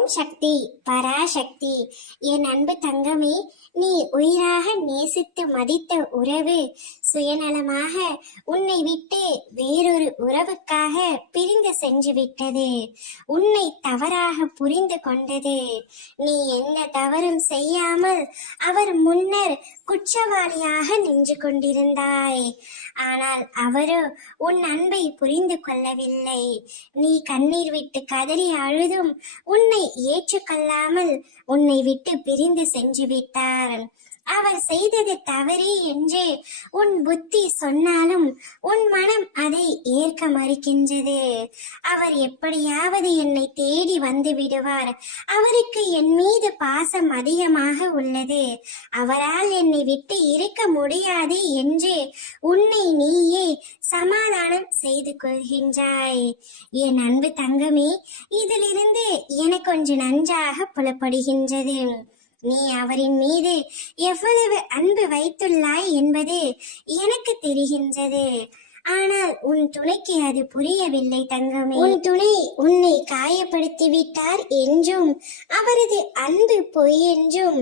ஓம் சக்தி பராசக்தி. என் அன்பு தங்கமே, நீ உயிராக நேசித்து மதித்த உறவு சுயநலமாக உன்னை விட்டு வேறொரு உறவுக்காக பிரிந்து சென்று விட்டது. உன்னை தவறாக புரிந்து கொண்டது. நீ எந்த தவறும் செய்யாமல் அவர் முன்னர் குற்றவாளியாக நின்று கொண்டிருந்தாய். ஆனால் அவரோ உன் அன்பை புரிந்து கொள்ளவில்லை. நீ கண்ணீர் விட்டு கதறி அழுதும் உன்னை ஏற்றுக்கொள்ளாமல் உன்னை விட்டு பிரிந்து சென்று விட்டார். அவர் செய்தது தவறே என்று உன் புத்தி சொன்னாலும் உன் மனம் அதை ஏற்க மறுக்கின்றது. அவர் எப்படியாவது என்னை தேடி வந்து விடுவார், அவருக்கு என் மீது பாசம் அதிகமாக உள்ளது, அவரால் என்னை விட்டு இருக்க முடியாது என்று உன்னை நீயே சமாதானம் செய்து கொள்கின்றாய். என் அன்பு தங்கமே, இதிலிருந்து எனக்கு கொஞ்சம் நன்றாக புலப்படுகின்றது. நீ அவரின் மீது எவ்வளவு அன்பு வைத்துள்ளாய் என்பது எனக்கு தெரிகின்றது. ஆனால் உன் துணைக்கு அது புரியவில்லை தங்கமே. உன் துணை உன்னை காயப்படுத்தி விட்டார் என்றும், அவரது அன்பு பொய் என்றும்,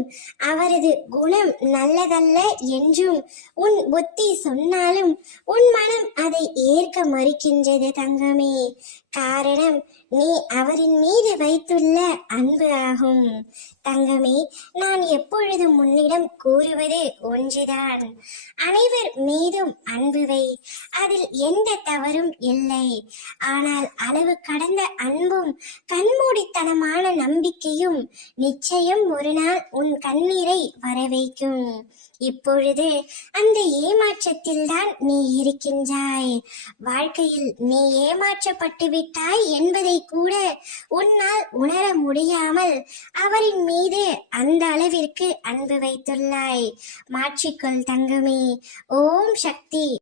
அவரது குணம் நல்லதல்ல என்றும் உன் புத்தி சொன்னாலும் உன் மனம் அதை ஏற்க மறுக்கின்றது தங்கமே. காரணம், நீ அவரின் மீது வைத்துள்ள அன்பு ஆகும். தங்கமே, நான் எப்பொழுதும் உன்னிடம் கூறுவது ஒன்றுதான். அனைவர் மீதும் அன்பு வை, அதில் எந்த தவறும் இல்லை. ஆனால் அளவு கடந்த அன்பும் கண்மூடித்தனமான நம்பிக்கையும் நிச்சயம் ஒரு நாள் உன் கண்ணீரை வரவைக்கும். இப்பொழுது அந்த ஏமாற்றத்தில் தான் நீ இருக்கின்றாய். வாழ்க்கையில் நீ ஏமாற்றப்பட்டு விட்டாய் என்பதை கூட உன்னால் உணர முடியாமல் அவரின் மீது அந்த அளவிற்கு அன்பு வைத்துள்ளாய். மாற்றிக்கொள் தங்கமே. ஓம் சக்தி.